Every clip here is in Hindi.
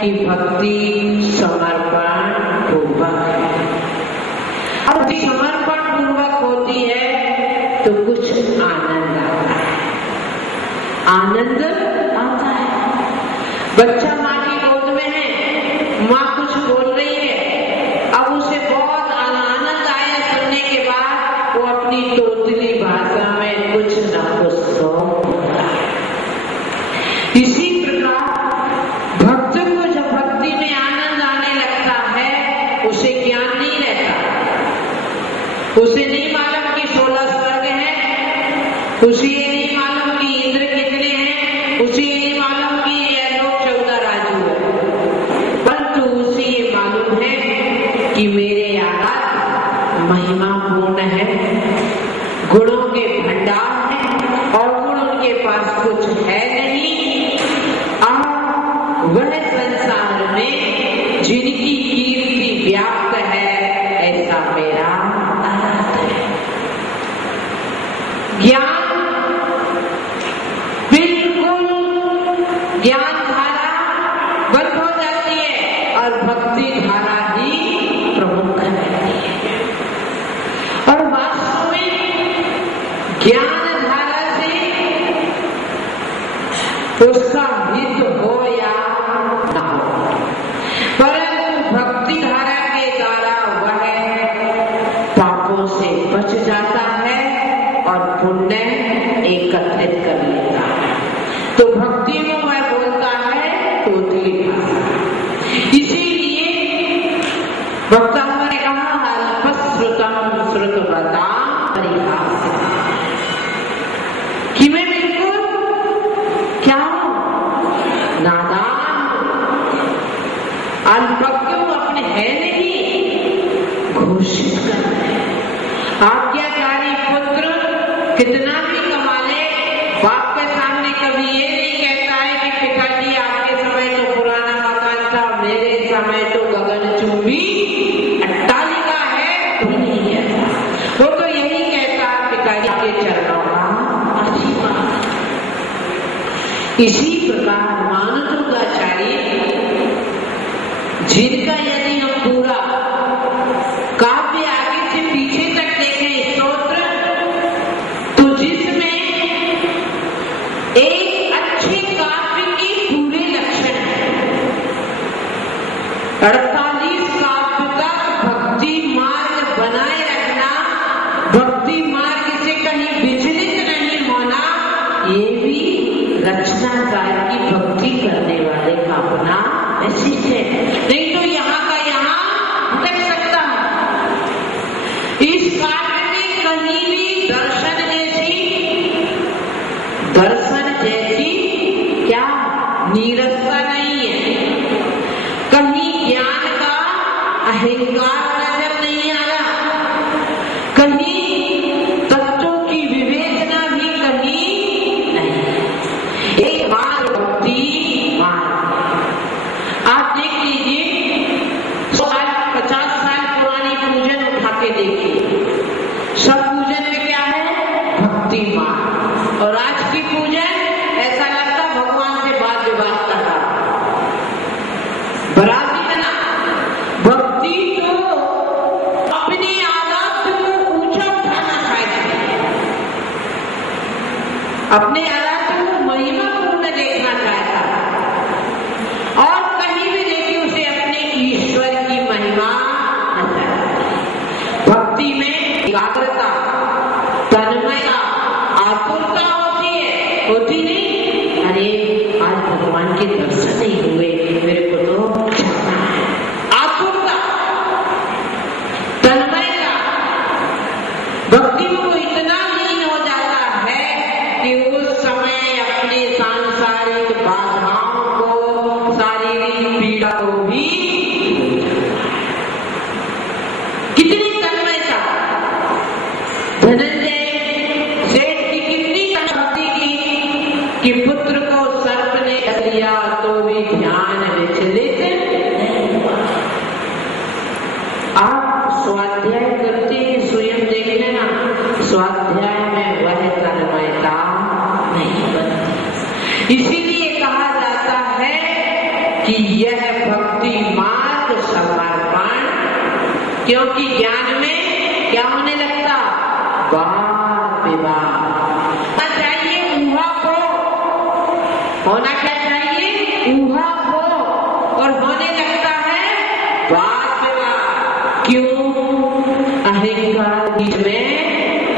की भक्ति समर्पण पूर्वक है। अब समर्पण पूर्वक होती है तो कुछ आनंद आता है, आनंद आता है। बच्चा माँ की गोद में है, माँ कुछ बोल रही है, अब उसे बहुत आनंद आया सुनने के बाद वो अपनी तोतली भाषा में कुछ न कुछ तो इसी प्रकार भक्त को जब भक्ति में आनंद आने लगता है उसे ज्ञान नहीं रहता, उसे नहीं मालूम कि 16 स्वर्ग है, उसे ये नहीं मालूम कि इंद्र कितने हैं, उसे ये नहीं मालूम कि ये लोग 14 राजू है, परंतु उसे ये मालूम है कि मेरे आराध महिमा पूर्ण है, गुणों के भंडार है और गुण उनके पास कुछ है नहीं। वह संसार में जिनकी कीर्ति व्याप्त है ऐसा मेरा आराध है। ज्ञान बिल्कुल ज्ञान धारा बंद हो जाती है और भक्ति धारा ही प्रमुख रहती है। और वास्तव में ज्ञान धारा से उसका हित हो या ना हो, परंतु भक्ति धारा के द्वारा वह पापों से बच जाता है और पुण्य एकत्रित कर लेता है। तो भक्ति में वह बोलता है तोतली भाषा। इसीलिए वक्ताओं ने कहा अल्पश्रुतम श्रुतवतां परिहासः, कि मैं बिल्कुल क्या हूं, नादान, अल्पज्ञ अपने है नहीं घोषित कर रहे हैं। आज्ञाकारी पुत्र कितना भी कमा ले, बाप के सामने कभी ये नहीं कहता है कि पिताजी आपके समय तो पुराना मकान था, मेरे समय तो गगनचुंबी अट्टालिका है, तुम नहीं कहता। वो तो यही कहता पिताजी के चरणों का आशीर्वाद। इसी प्रकार मानवोगाचार्य जिनका यदि हम पूरा काव्य आगे से पीछे तक देखें स्तोत्र, तो जिसमें एक अच्छे काव्य के पूरे लक्षण है। 48 काव्य तक भक्ति मार्ग बनाए रखना, भक्ति मार्ग से कहीं विचलित नहीं होना, ये भी रचनाकार की भक्ति करने वाले का अपना वैशिष्ट है। नहीं तो यहाँ का यहाँ भटक सकता है। इस कार्य में कहीं भी दर्शन जैसी क्या नीरसता नहीं है, कहीं ज्ञान का अहंकार नजर नहीं आ रहा, कहीं तत्वों की विवेचना भी कहीं नहीं। एक मार्ग भक्ति मार्ग। आप देख लीजिए 50 साल पुरानी पूजन उठा के देखिए, सब पूजन में क्या है, भक्ति मार्ग। और आज की पूजन ऐसा लगता भगवान से बात विवाद कर रहा, बराती बना। भक्ति तो अपने आराध्य को ऊंचा उठाना चाहती है, अपने आराध्य को महिमा पूर्ण देखना चाहता है, और कहीं भी देखिए उसे अपने ईश्वर की महिमा नजर आती है। भक्ति में एकाग्रता, तन्मयता, आतुरता होती नहीं। अरे आज भगवान के दर्शन नहीं हुए, मेरे को तो जाना है। आतुरता, तन्मयता, भक्ति में वो इतना लीन हो जाता है कि उस समय अपने सांसारिक बाधाओं को, शारीरिक पीड़ा को भी भूल जाता है। कितनी तन्मयता! धनंजय सेठ की कितनी भक्ति की कि पुत्र को सर्प ने लिया तो भी ध्यान विचलित नहीं हुआ। आप स्वाध्याय करते हैं, स्वयं देख लेना, स्वाध्याय में वह तन्मयता नहीं बनती। इसीलिए कहा जाता है कि यह भक्ति मार्ग समर्पण, क्योंकि ज्ञान में क्या होने लगता, वाद विवाद चाहिए, ऊहापोह होना क्या चाहिए, ऊहापोह, और होने लगता है वाद विवाद। क्यों? अहंकार बीच में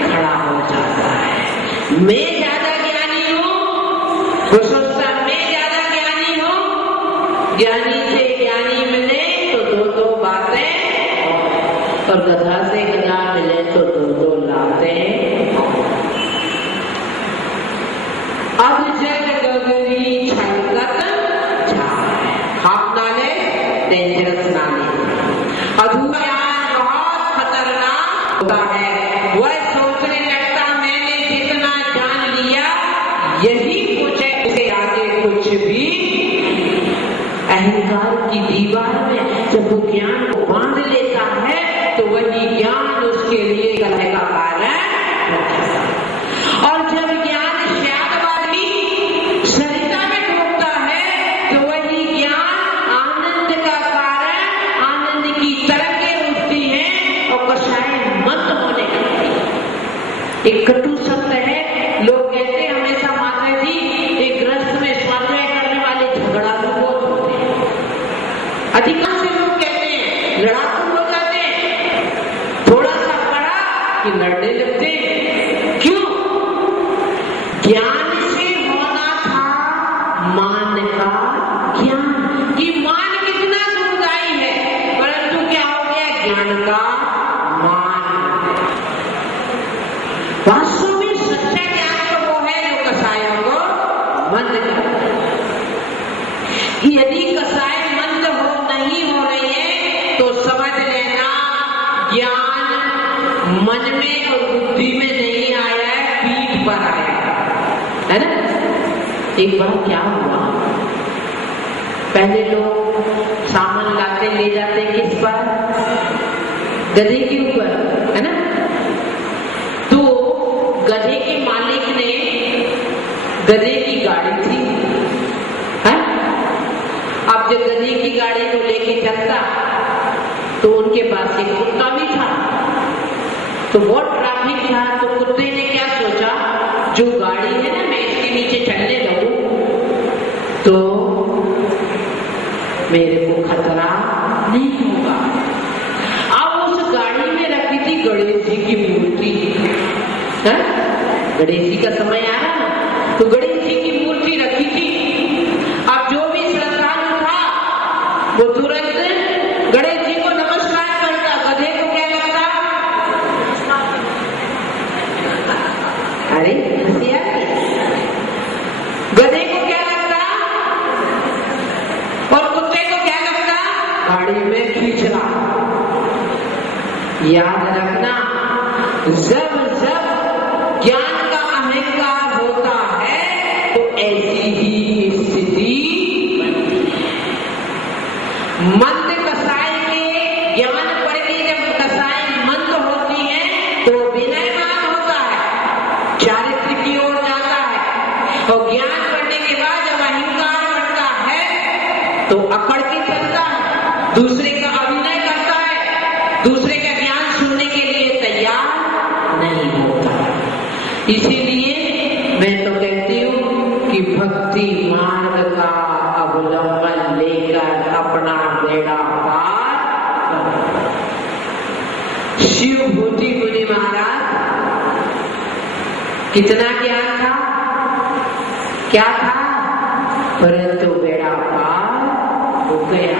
खड़ा हो जाता है। मैं ज्यादा ज्ञानी हूँ, वो सोचता मैं ज्यादा ज्ञानी हूँ। ज्ञानी से ज्ञानी मिले तो दो दो बातें, और गधा से गधा मिले तो दो दो लातें। अब जग गगरी छलकत जाए, हाफ नाले डेंजरस नाले, अधूरा बहुत खतरनाक होता है। वह सोचने लगता मैंने जितना जान लिया यही कुछ है, इससे आगे कुछ भी। अहंकार की दीवार में जब वो ज्ञान को बांध लेता है तो वही ज्ञान उसके लिए कलह का कारण होता है। और जब ज्ञान शायदवादी सरिता में डूबता है तो वही ज्ञान आनंद का कारण, आनंद की तरंगें उठती हैं और कषाय मंद होने लगती है। एक कटु सत्य है, लोग कहते हैं हमेशा माता जी एक ग्रस्त में स्वाध्याय करने वाले झगड़ालू बहुत होते हैं। अधिकांश लोग कहते हैं लड़ाकू हो जाते हैं, थोड़ा सा पढ़ा कि लड़ने लगते हैं। क्यों? ज्ञान से होना था मान का ज्ञान, कि मान कितना दुखदायी है, परंतु क्या हो गया, ज्ञान का मान। वास्तव में सच्चा ज्ञान तो वो है जो कसायों को मंद करता है। यदि कसाय मंद नहीं हो रही है तो समझ लेना ज्ञान मन में और बुद्धि में नहीं आया है, पीठ पर आया है ना। एक बार क्या हुआ, पहले लोग सामान लाते ले जाते किस पर, गधे के ऊपर, है ना। तो गधे के मालिक ने, गधे की गाड़ी थी, है? अब जब गधे की गाड़ी को लेके चलता तो उनके पास एक कुत्ता भी था। तो बहुत ट्रैफिक था, तो कुत्ते ने क्या सोचा, जो गाड़ी है ना मैं इसके नीचे चलने लगूं तो मेरे को खतरा नहीं होगा। अब उस गाड़ी में रखी थी गणेश जी की मूर्ति, है? गणेश जी का समय आ रहा ना, तो गणेश जी की मूर्ति रखी थी। अब जो भी श्रद्धालु था वो तुरंत गणेश जी को नमस्कार करता। गधे को क्या लगता, अरे हंसी आ गई, गधे को क्या लगता और कुत्ते को क्या लगता, गाड़ी में खींचना। याद रखना, जब जब ज्ञान का अहंकार होता है तो ऐसी ही स्थिति बनती है। मंद कसाय के ज्ञान पढ़ के जब कसाय मंद होती है तो विनयमान होता है, चारित्र की ओर जाता है। और ज्ञान पढ़ने के बाद जब अहंकार बढ़ता है तो अकड़ के चलता है, दूसरे का अभिनय करता है, दूसरे का ज्ञान सुनने के लिए तैयार नहीं होता। इसीलिए मैं तो कहती हूँ कि भक्ति मार्ग का अवलंबन लेकर अपना बेड़ा पार करो। शिव भूति मुनि महाराज कितना ज्ञान था, क्या था, परंतु बेड़ा पार हो गया।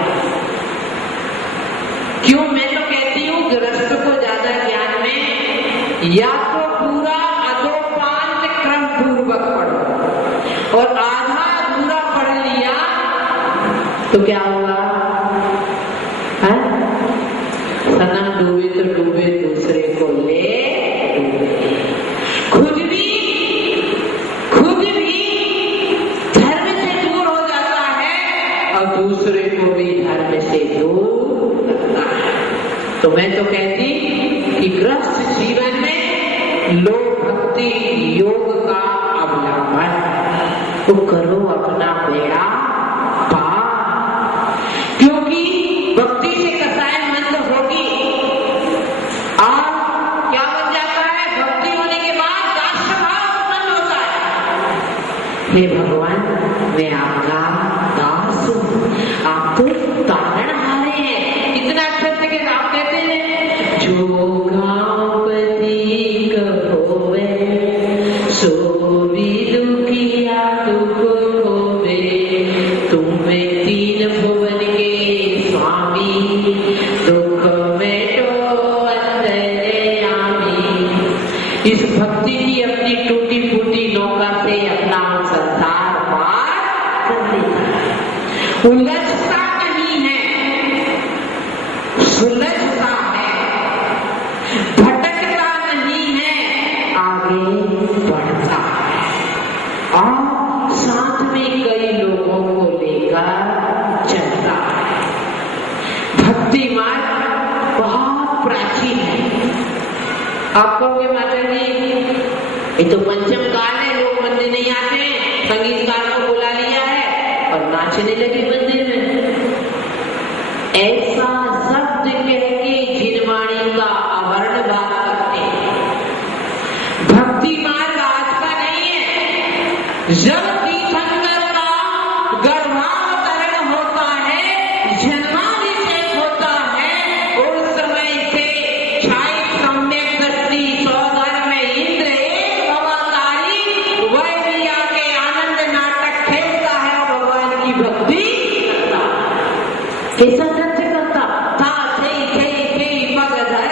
क्यों? मैं तो कहती हूँ गृहस्थ को ज्यादा ज्ञान में या तो पूरा अधोपांत क्रम पूर्वक पढ़ो, और आधा अधूरा पढ़ लिया तो क्या होगा, है? सना डूबे तो डूबे, दूसरे को ले डूबे। खुद भी धर्म से दूर हो जाता है और दूसरे को भी धर्म से दूर करता है। तो मैं तो कहती कि गृहस्थ जीवन में लोक भक्ति योग का अवलंबन तो करो, अपना बेड़ा पार। हे भगवान, मैं आपका दास हूँ, आप तो तारणहारे हैं। इतना अच्छा से कि आप कहते हैं जो गाँवपति कहोवे सो विदु किया दुख होवे, तुम्हें तीन भुवन के स्वामी, दुख में तो अंतर्यामी। इस भक्ति की अपनी टूटी फूटी नौका से अपना संसार पार कर लेता है। उलझता नहीं है, सुलझता है, भटकता नहीं है, आगे बढ़ता है और साथ में कई लोगों को लेकर चलता है। भक्ति मार्ग बहुत प्राचीन है। आप कहोगे माता जी ये तो पंचम काल है, लोग मंदिर नहीं आते हैं, संगीतकार को बुला लिया है और नाचने लगे मंदिर में। ऐसा शब्द कह के जिनवाणी का आवरण बात करते हैं। भक्ति मार्ग आज का नहीं है। जब तीर्थंकर का गर्भावतरण होता है, जन्माभिषेक होता है, उस समय से छाई सम्यक दृष्टि सौधर में इंद्र एक भवतारी वह भी आके आनंद नाटक खेलता है और भगवान की भक्ति करता है। कैसा नृत्य करता था, पग धर।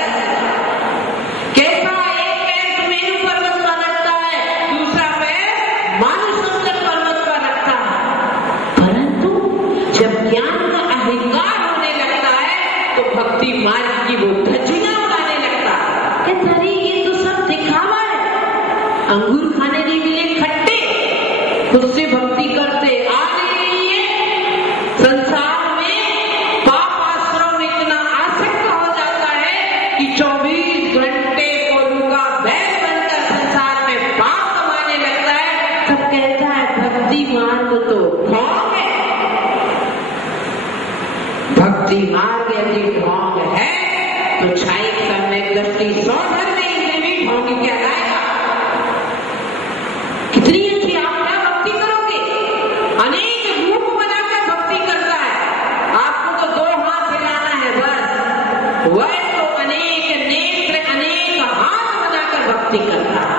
कैसा एक पैर मेरु पर्वत पर रखता है, दूसरा पैर मानुसंदर पर्वत पर रखता है। परंतु जब ज्ञान का अहंकार होने लगता है तो भक्ति मार्ग की वो धज्जियां उड़ाने लगता है कि अरे ये तो सब दिखावा है। अंगूर खाने के लिए खट्टे, खुद से भक्ति करते आ नहीं है। संसार में पाप आश्रम इतना आसक्त हो जाता है कि 24 घंटे कोलू का बैल बनकर संसार में पाप कमाने लगता है। तब कहता है भक्ति मार्ग तो ढोंग है। भक्ति मार्ग यदि ढोंग है तो छाई सम्यक दृष्टि सौधर में इसे भी ढोंग क्या लाएगा। कितनी अच्छी आप क्या भक्ति करोगे। अनेक रूप बनाकर भक्ति करता है। आपको तो 2 हाथ हिलाना है बस, वह तो अनेक नेत्र अनेक हाथ बनाकर भक्ति करता है।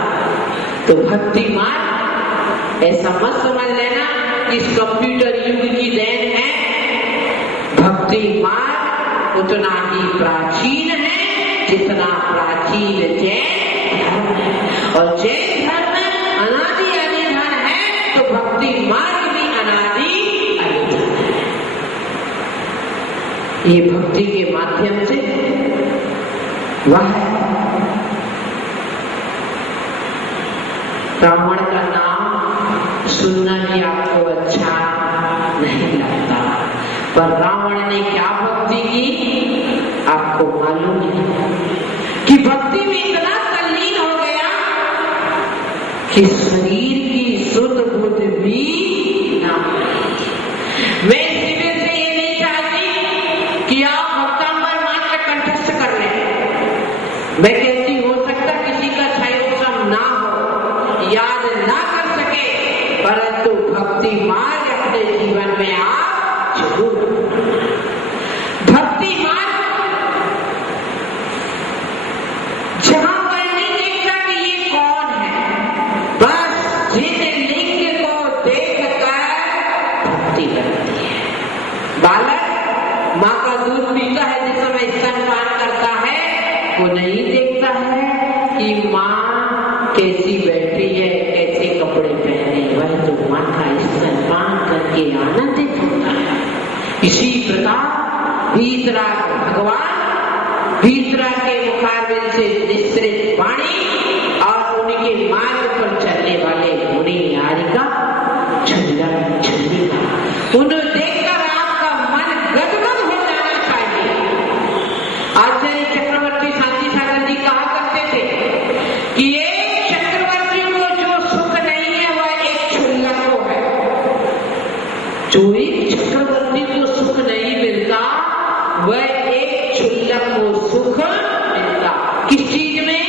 तो भक्ति मार्ग ऐसा मत समझ लेना इस कंप्यूटर युग की देन है। भक्ति मार्ग उतना ही प्राचीन है जितना प्राचीन जैन धर्म है, और जैन धर्म अनादि अनिधन है तो भक्ति मार्ग भी अनादि अनिधन है। ये भक्ति के माध्यम से वह ब्राह्मण का नाम सुनना भी आपको अच्छा नहीं लगता, पर रावण ने क्या भक्ति की आपको मालूम है कि भक्ति में इतना तल्लीन हो गया कि शरीर की शुद्ध बुद्ध भी ना रही। मैं शिविर से ये नहीं चाहती कि आप भक्तांबर मात्र कंठस्थ कर लें। मैं कहती हो सकता किसी का छायोत्सव ना हो, याद ना कर सके, परंतु भक्ति मार्ग अपने जीवन में आप जरूर। भक्ति मार्ग जहां पर नहीं देखता कि ये कौन है, बस जिन लिंग को देखकर भक्ति करती है। बालक माँ का दूध पीता है, जिस समय स्तनपान करता है, वो नहीं देखता है कि माँ कैसी बैठी है, कैसे कपड़े पहने, वह तो माँ का स्तनपान करके आनंदित होता है। इसी प्रकार भीतरा भगवान, भीतरा के मुखारबिंद से निश्रित वाणी और उनके मार्ग पर चलने वाले मुनि नारी का झुल्लम झुल्लेगा। उन्हें देखकर आपका मन गदगद हो जाना चाहिए। आचार्य चक्रवर्ती शांति सागर जी कहा करते थे कि एक चक्रवर्ती को जो सुख नहीं है वह एक क्षुल्लक को है। जो एक चक्रवर्ती को सुख नहीं मिलता वह एक क्षुल्लक को सुख मिलता। किस चीज में?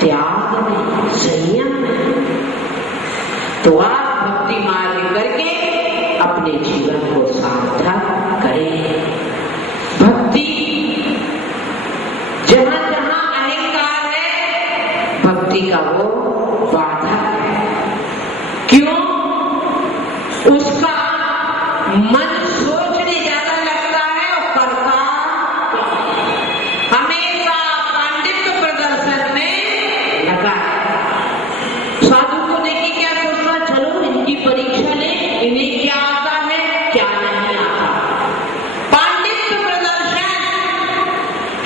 त्याग में, संयम में। तो आप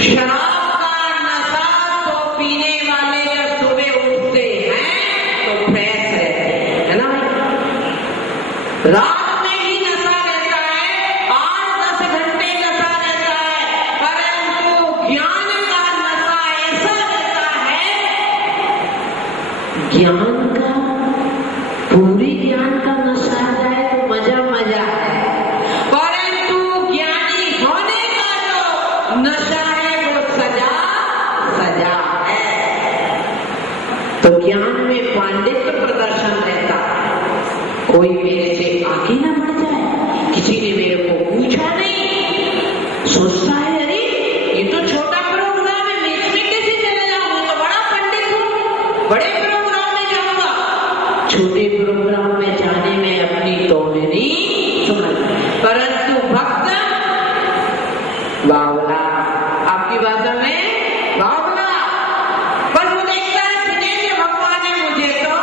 शराब का नशा तो पीने वाले जब सुबह उठते हैं तो फ्रेश रहते हैं, है ना भाई। रात में ही नशा रहता है, 8-10 घंटे नशा रहता है, परंतु ज्ञान का नशा ऐसा रहता है, ज्ञान का पूरी ज्ञान का नशा आ जाए तो मजा मजा है, परंतु ज्ञानी होने का जो नशा है वो सजा सजा है। तो ज्ञान में पांडित्य प्रदर्शन रहता है। कोई मेरे से आगे ना बढ़ जाए, किसी ने मेरे को पूछा नहीं, सोचता है अरे ये तो छोटा प्रोग्राम है, मैं इसमें कैसे चले जाऊंगा, तो बड़ा पंडित हूँ, बड़े प्रोग्राम में जाऊंगा। छोटे प्रोग्राम में जाने में अपनी तोहरी समझ, परंतु भक्त बावला, आपकी भाषा में बावला, पर वो देखता है कि भगवान ने मुझे तो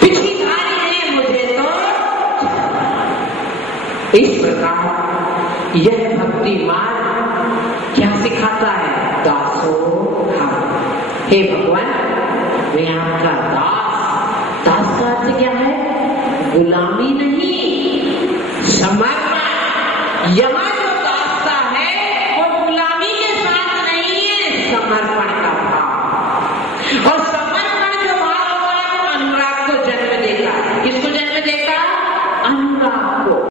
पिछीधारी है, मुझे तो इस प्रकार यह भक्ति मार्ग क्या सिखाता है? दासो हम, हे भगवान मैं आपका दास। दास का अर्थ क्या है? गुलामी नहीं, समर्पण। यहाँ